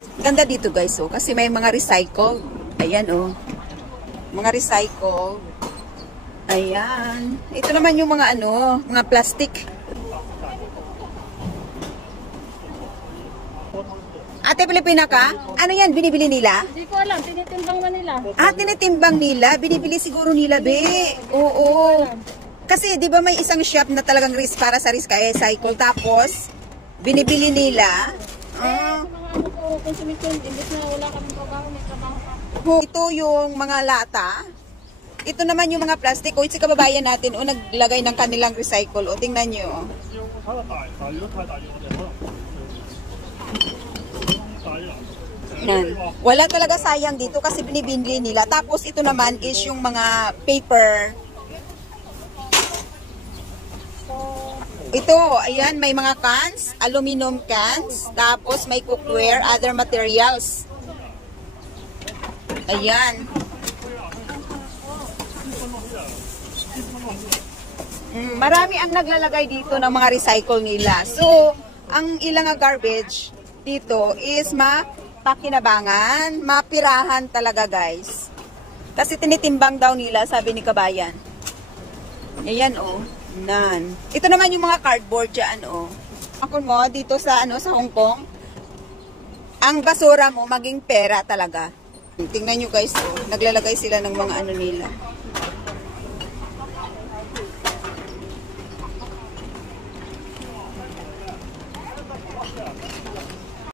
Ganda dito guys, oh, kasi may mga recycle. Ayan, oh. Mga recycle. Ayan. Ito naman yung mga ano, mga plastic. Ate Pilipina ka? Ano yan, binibili nila? Hindi ko alam, tinitimbang na nila. Ah, tinitimbang nila? Binibili siguro nila, be. Oo. Kasi, di ba may isang shop na talagang para sa recycle. Tapos, binibili nila. Ito yung mga lata. Ito naman yung mga plastic. O, si kababayan natin, o, naglagay ng kanilang recycle. O, tingnan nyo. Yan. Wala talaga sayang dito kasi binibili nila. Tapos, ito naman is yung mga paper. Ito, ayan, may mga cans, aluminum cans, tapos may cookware, other materials. Ayan. Marami ang naglalagay dito ng mga recycle nila. So, ang ilang garbage dito is mapakinabangan, mapirahan talaga guys. Kasi tinitimbang daw nila, sabi ni kabayan. Ayan oh. Nan. Ito naman yung mga cardboard dyan, oh. Ako mo, dito sa, sa Hong Kong, ang basura mo maging pera talaga. Tingnan nyo guys, oh. Naglalagay sila ng mga ano nila.